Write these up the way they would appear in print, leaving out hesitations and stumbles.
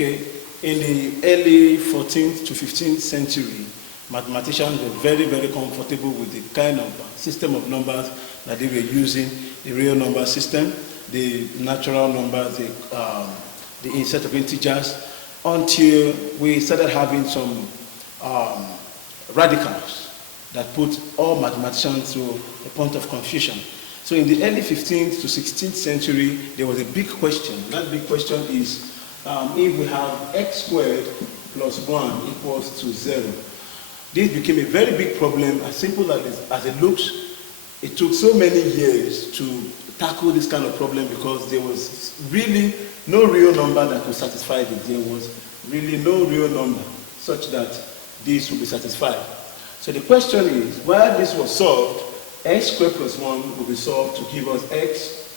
Okay, in the early 14th to 15th century, mathematicians were very, very comfortable with the kind of system of numbers that they were using, the real number system, the natural numbers, the set of integers, until we started having some radicals that put all mathematicians to a point of confusion. So in the early 15th to 16th century, there was a big question. That big question is, if we have x squared plus 1 equals to 0. This became a very big problem, as simple as it looks. It took so many years to tackle this kind of problem because there was really no real number that could satisfy it. There was really no real number such that this would be satisfied. So the question is, while this was solved, x squared plus 1 will be solved to give us x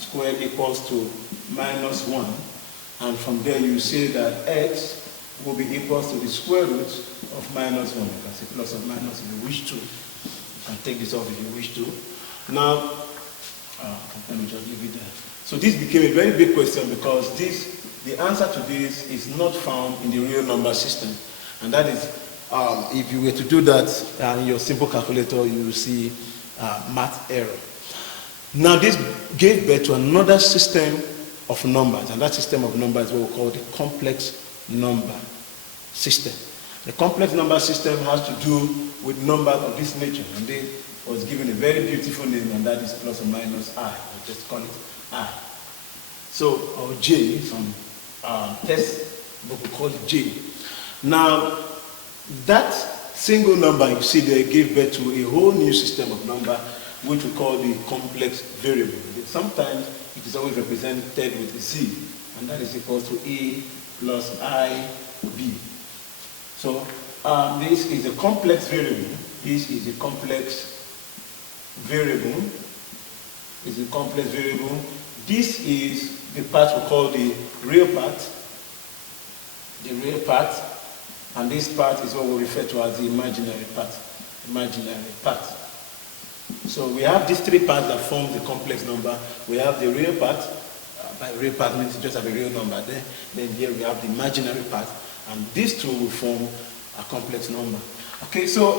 squared equals to minus 1. And from there you say that x will be equals to the square root of minus 1. You can say plus or minus if you wish to. You can take this off if you wish to. Now, let me just leave it there. So this became a very big question because the answer to this is not found in the real number system. And that is, if you were to do that in your simple calculator, you will see math error. Now this gave birth to another system of numbers, and that system of numbers is what we call the complex number system. The complex number system has to do with numbers of this nature, and they was given a very beautiful name, and that is plus or minus I. We just call it I. So, or J, some textbook we call it J. Now, that single number you see there gave birth to a whole new system of number, which we call the complex variable. Sometimes it is always represented with a Z, and that is equal to A plus IB. So this is a complex variable. This is a complex variable. Is a complex variable. This is the part we call the real part. The real part, and this part is what we refer to as the imaginary part. Imaginary part. So we have these three parts that form the complex number. We have the real part. By real part means you just have a real number there. Then here we have the imaginary part, and these two will form a complex number. Okay, so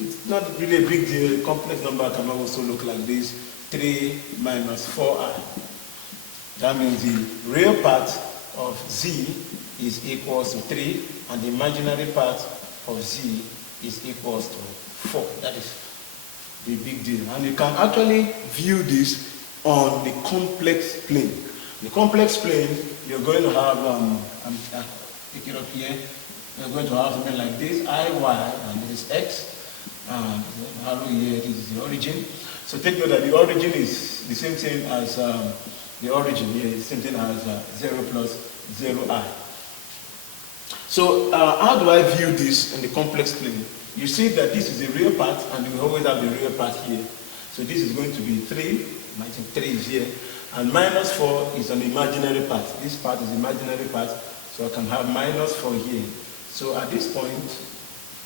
it's not really a big deal. Complex number can also look like this: 3 minus 4i. That means the real part of z is equals to 3, and the imaginary part of z is equals to 4. That is the big deal. And you can actually view this on the complex plane. The complex plane, you're going to have, pick it up here, you're going to have something like this, I, y, and this is x, and the arrow here, this is the origin. So take note that the origin is the same thing as the origin here, is the same thing as 0 plus 0i. So how do I view this in the complex plane? You see that this is the real part, and we always have the real part here. So this is going to be 3, imagine 3 is here, and minus 4 is an imaginary part. This part is imaginary part, so I can have minus 4 here. So at this point,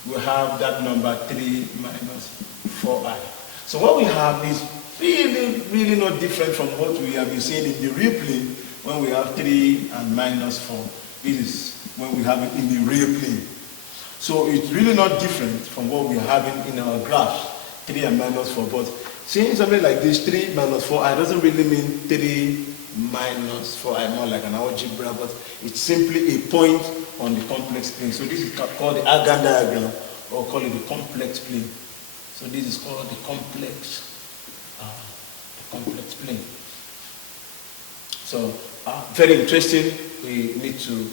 we have that number 3 minus 4i. So what we have is really, really not different from what we have been seeing in the real plane when we have 3 and minus 4. This is when we have it in the real plane. So it's really not different from what we are having in our graphs, 3 and minus 4. But seeing something like this, 3 minus 4i doesn't really mean 3 minus 4i, more like an algebra, but it's simply a point on the complex plane. So this is called the Argand diagram, or call it the complex plane. So this is called the complex plane. So very interesting. We need to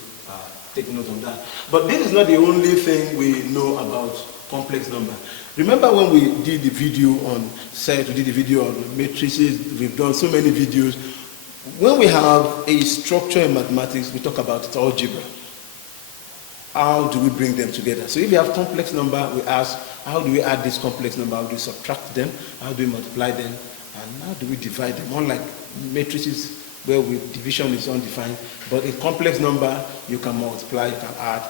take note of that. But this is not the only thing we know about complex number. Remember when we did the video on set, we did the video on matrices, we've done so many videos. When we have a structure in mathematics, we talk about algebra. How do we bring them together? So if you have complex number, we ask, how do we add this complex number? How do we subtract them? How do we multiply them? And how do we divide them? Unlike matrices where division is undefined, but in complex number, you can multiply, you can add,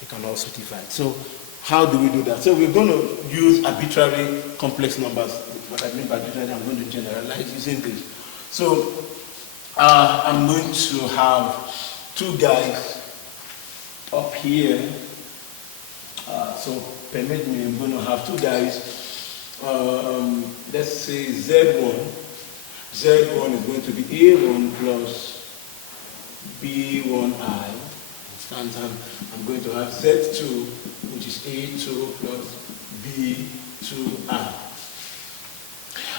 you can also divide. So how do we do that? So we're going to use arbitrary complex numbers. What I mean by arbitrary, I'm going to generalize using this. So I'm going to have two guys up here. So permit me, I'm going to have two guys. Let's say Z1. Z1 is going to be A1 plus B1I. And I'm going to have Z2, which is A2 plus B2I.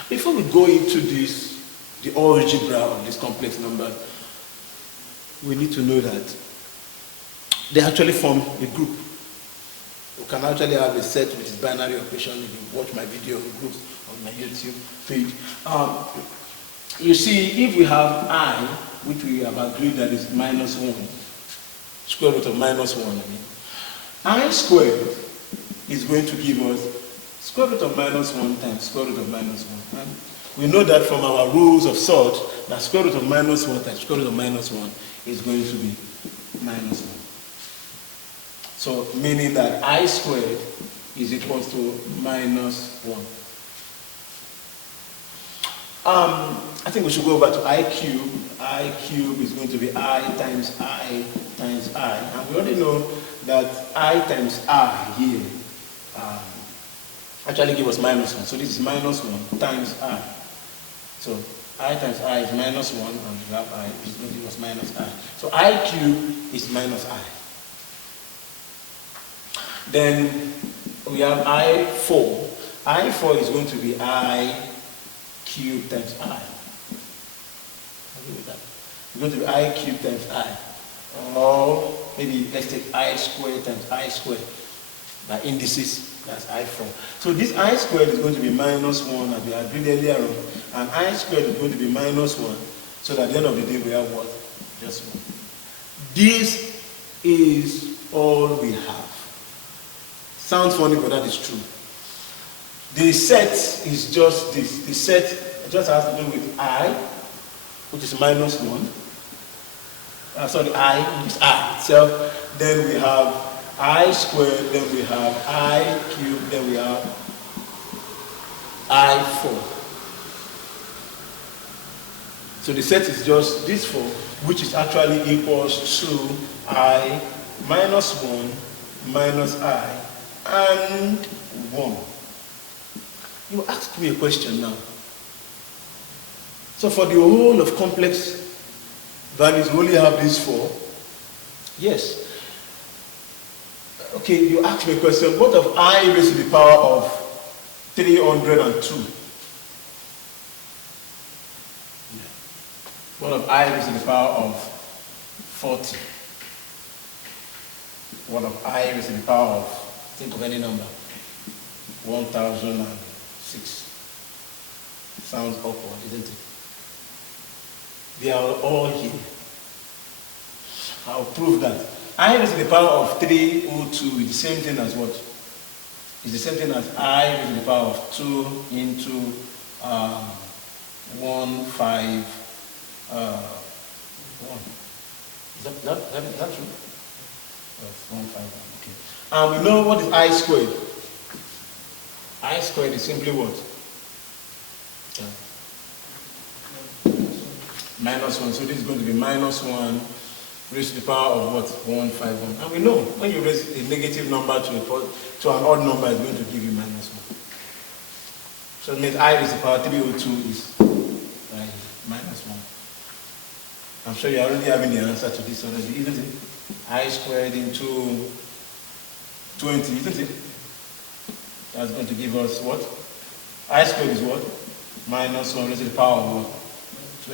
Before we go into this, the algebra of this complex number, we need to know that they actually form a group. We can actually have a set which is binary operation. If you watch my video of groups on my YouTube page. You see, if we have I, which we have agreed that is minus 1, square root of minus 1, I squared is going to give us square root of minus 1 times square root of minus 1. And we know that from our rules of sort, that square root of minus 1 times square root of minus 1 is going to be minus 1. So, meaning that I squared is equal to minus 1. I think we should go over to I cube. I cube is going to be I times I times I. And we already know that I times I here actually give us minus 1. So this is minus 1 times I. So I times I is minus 1, and we have I, which is going to give us minus I. So I cube is minus I. Then we have I4. I4 is going to be I cube times I. Agree with that? It's going to be I cube times I. Or maybe let's take I squared times I squared. By indices, that's I4. So this I squared is going to be minus 1, as we agreed earlier on. And I squared is going to be minus 1. So that at the end of the day we have what? Just 1. This is all we have. Sounds funny, but that is true. The set is just this. The set just has to do with I, which is minus 1. Sorry, I, which is I itself. Then we have I squared, then we have I cubed, then we have I4. So the set is just this 4, which is actually equals to I minus 1 minus I and 1. You asked me a question now. So for the whole of complex values, we only have these 4? Yes. Okay, you asked me a question. What of I raised to the power of 302? What of I raised to the power of 40? What of I raised to the power of, think of any number, 1006. Sounds awkward, isn't it? They are all here. I'll prove that. I raised to the power of 302 is the same thing as what? It's the same thing as I raised to the power of 2 into 1, 5, 1. Is that true? Yes, 1, 5, 1. Okay. And we know what is I squared. I squared is simply what? Minus 1. So this is going to be minus 1 raised to the power of what? 151. And we know when you raise a negative number to an odd number, it's going to give you minus 1. So it means I raised to the power 302 is minus 1. I'm sure you're already having the answer to this already, isn't it? I squared into 20, isn't it? That's going to give us what? I squared is what? Minus 1 raised to the power of what?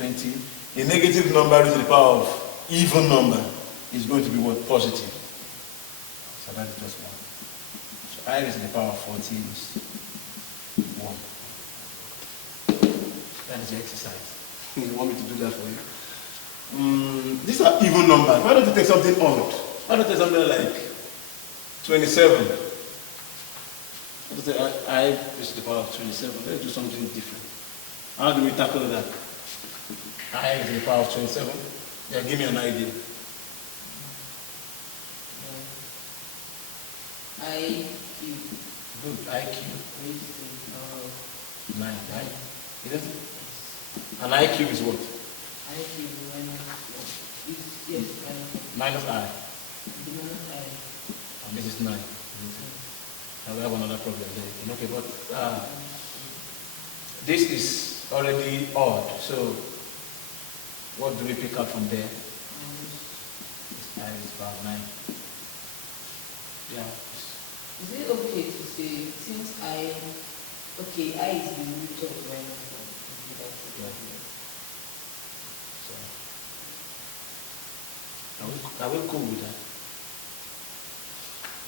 20. A negative number raised to the power of even number is going to be what? Positive. So that is just 1. So I raised to the power of 40 is 1. That is the exercise. You want me to do that for you? These are even numbers. Why don't you take something odd? Why don't you take something like 27? Let's say I raised to the power of 27. Let's do something different. How do we tackle that? I raised to the power of 27. Yeah, give me an idea. I cube. Good. I cube. 9, right? Isn't it? And I cube is what? I cube minus is, yes, Minus I. the minus I. And this is 9. And we have another problem there. Okay, but this is already odd. So what do we pick up from there? This I is about 9. Yeah. Is it okay to say, since I is the root of minus 1? Yeah. So, are we cool with that?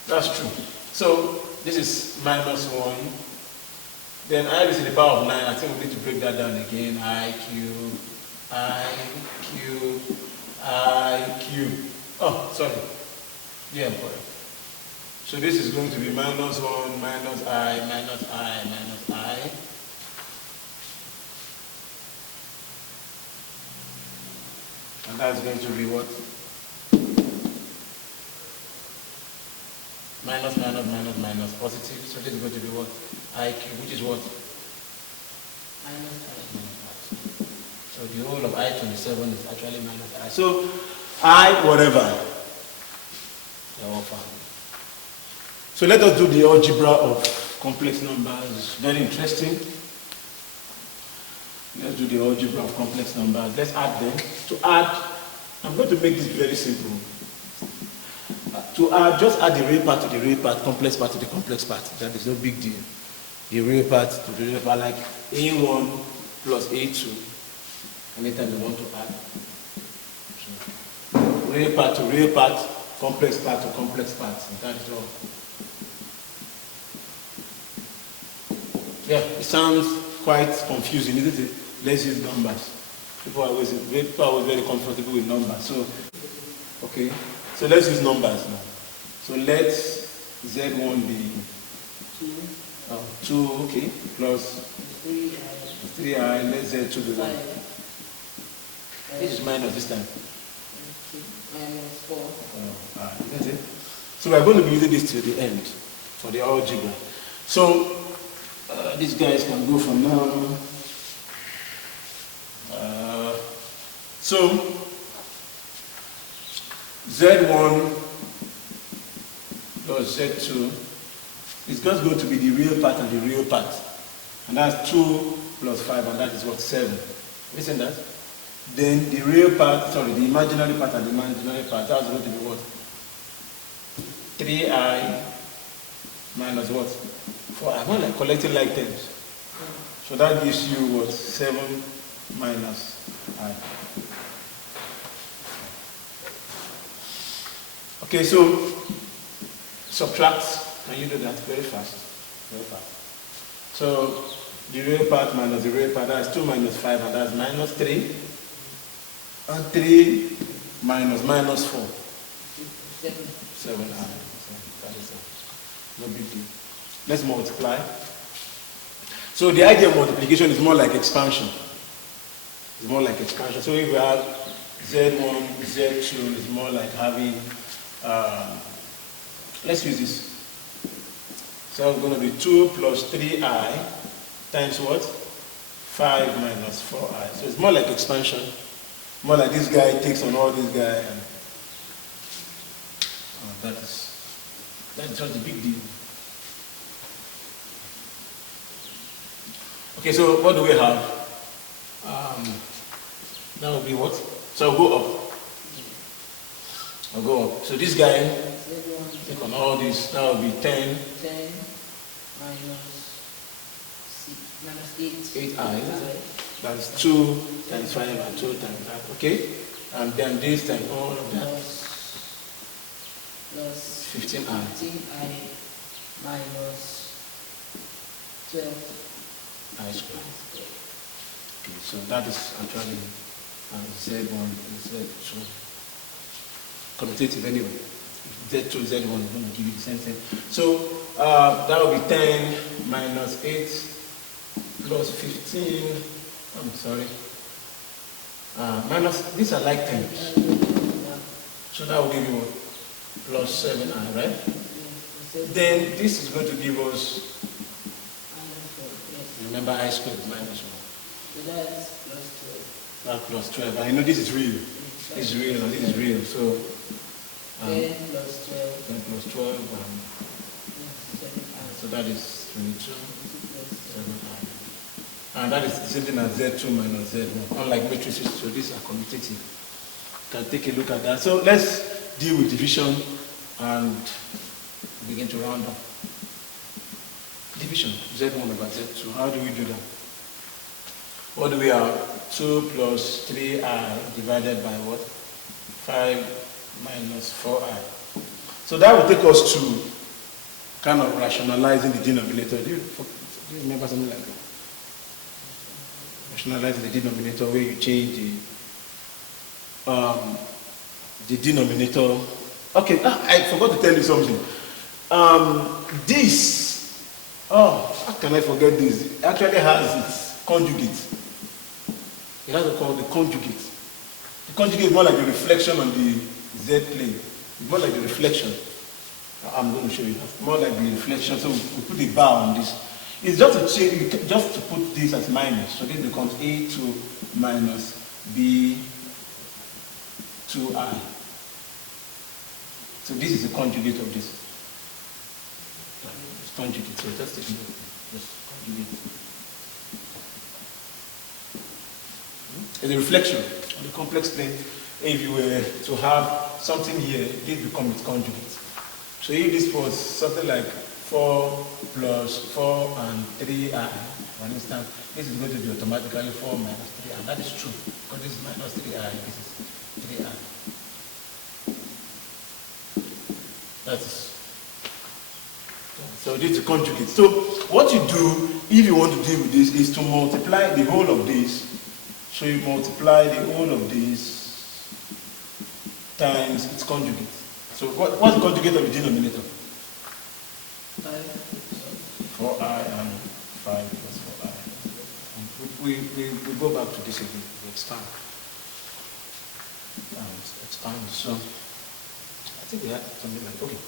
That's true. So, this is minus 1. Then I is in the power of 9. I think we need to break that down again. I cube. Oh, sorry. Yeah, correct. So this is going to be minus 1, minus I, minus I, minus I. And that's going to be what? Minus, minus, minus, minus, positive. So this is going to be what? I cube, which is what? Minus I. So the whole of I-27 is actually minus I. So I whatever. They're all fine. So let us do the algebra of complex numbers. Very interesting. Let's do the algebra of complex numbers. Let's add them. To add, I'm going to make this very simple. To add, just add the real part to the real part, complex part to the complex part. That is no big deal. The real part to the real part, like A1 plus A2. Anytime you want to add. So, real part to real part, complex part to complex part. That is all. Yeah, it sounds quite confusing, isn't it? Let's use numbers. People are always very comfortable with numbers. So, okay. So let's use numbers now. So let Z1 be 2, okay, plus 3i, let Z2 be 1. This is minus this time. Minus 4. Isn't it? So we're going to be using this till the end for the algebra. So these guys can go from now. So Z1 plus Z2 is just going to be the real part and the real part. And that's 2 plus 5, and that is what? 7. Isn't that? Then the real part, sorry, the imaginary part and the imaginary part, that's going to be what? 3i minus what? 4i. I'm not like collecting like terms. So that gives you what? 7 minus I. Okay, so subtract. Can you do that very fast? Very fast. So the real part minus the real part, that's 2 minus 5, and that's minus 3. And 3 minus 4. 7 I. That is no big deal. Let's multiply. So the idea of multiplication is more like expansion. It's more like expansion. So if we have Z1, Z2, it's more like having, let's use this. So it's going to be 2 plus 3i times what? 5 minus 4i. So it's more like expansion. More like this guy takes on all this guy. And that's just a big deal. Okay, so what do we have? That will be what? So I'll go up. I'll go up. So this guy, take on all this, that will be 10. 10 minus 8. 8i. That's 2 times 5 and 2 times that. Okay? And then this time all of that. Plus 15i. 15i minus 12. I squared. Okay, so that is actually Z1 and Z2. Commutative anyway. Z2, Z1 is going to give you the same thing. So that will be 10 minus 8 plus 15. I'm sorry. Minus, these are like terms. So that will give you what? Plus 7i, right? Then this is going to give us, remember I squared is minus 1. So that's plus 12. That plus 12. I know this is real. This is real, and this is real. So 10 plus 12. 10 plus 12, so that is 22. 7i. And that is the same thing as Z2 minus Z1, unlike matrices, so these are commutative. You can take a look at that. So let's deal with division and begin to round up. Division, Z1 over Z2, how do we do that? What do we have? 2 plus 3i divided by what? 5 minus 4i. So that will take us to kind of rationalizing the denominator. Do you remember something like that? Rationalizing the denominator where you change the denominator. Okay, I forgot to tell you something. How can I forget this? It actually has its conjugate. It has what's called the conjugate. The conjugate is more like a reflection on the Z plane. It's more like a reflection. I'm going to show you that. More like the reflection. So we put a bar on this. It's just to change, just to put this as minus. So this becomes A2 minus B2I. So this is the conjugate of this. It's conjugate. So just take a look. Just conjugate. It's a reflection on the complex plane. If you were to have something here, this becomes its conjugate. So if this was something like 4 plus 4 and 3i, for instance, this is going to be automatically 4 minus 3i. And that is true, because this is minus 3i, this is 3i. So this is the conjugate. So what you do, if you want to deal with this, is to multiply the whole of this. So you multiply the whole of this times its conjugate. So what's the conjugate of the denominator? 4i and 5 plus 4i. We go back to this again. We expand. Expand. So I think we had something like, okay.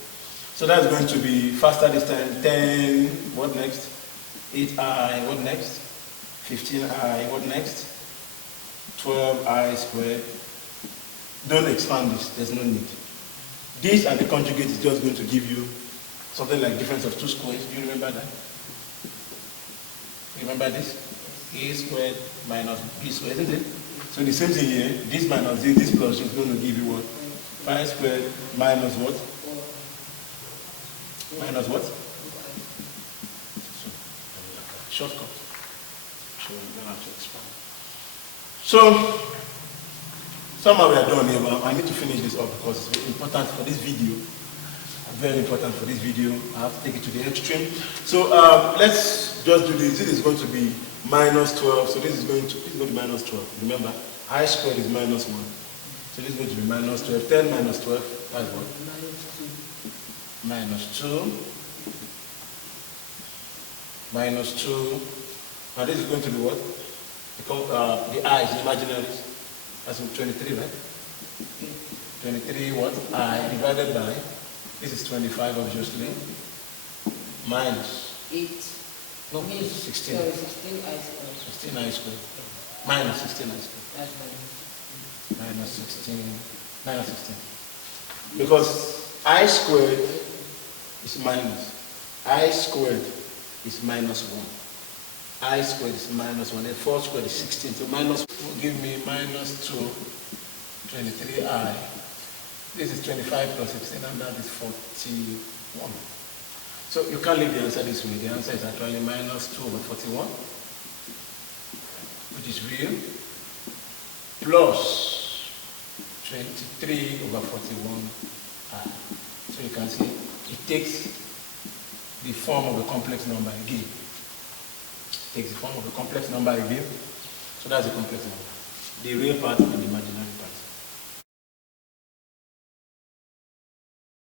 So that's going to be faster this time. 10, what next? 8i, what next? 15i, what next? 12i squared. Don't expand this, there's no need. This and the conjugate is just going to give you something like difference of 2 squares. Do you remember that? Remember this? A squared minus B squared, isn't it? So the same thing here, this minus this plus is going to give you what? 5 squared minus what? Minus what? So, shortcut. So you don't have to expand. So, somehow we are done here, but I need to finish this up because it's very important for this video. Very important for this video. I have to take it to the extreme. So let's just do this. This is going to be minus 12. So this is going to be minus 12. Remember, I squared is minus 1. So this is going to be minus 12. 10 minus 12, that's what? Minus 2. Minus 2. And this is going to be what? Because the I is imaginary. That's 23, right? 23 what? I divided by, this is 25 obviously, minus 8. No, 16. Sorry, 16i squared. 16i squared. Minus 16i squared. That's Minus 16. Minus 16. Because I squared is minus. I squared is minus 1. I squared is minus 1. And 4 squared is 16. So minus will give me minus 2, 23i. This is 25 plus 16, and that is 41. So you can't leave the answer this way. The answer is actually minus 2 over 41, which is real, plus 23 over 41i. So you can see it takes the form of a complex number again. It takes the form of a complex number again. So that's a complex number. The real part and the imaginary.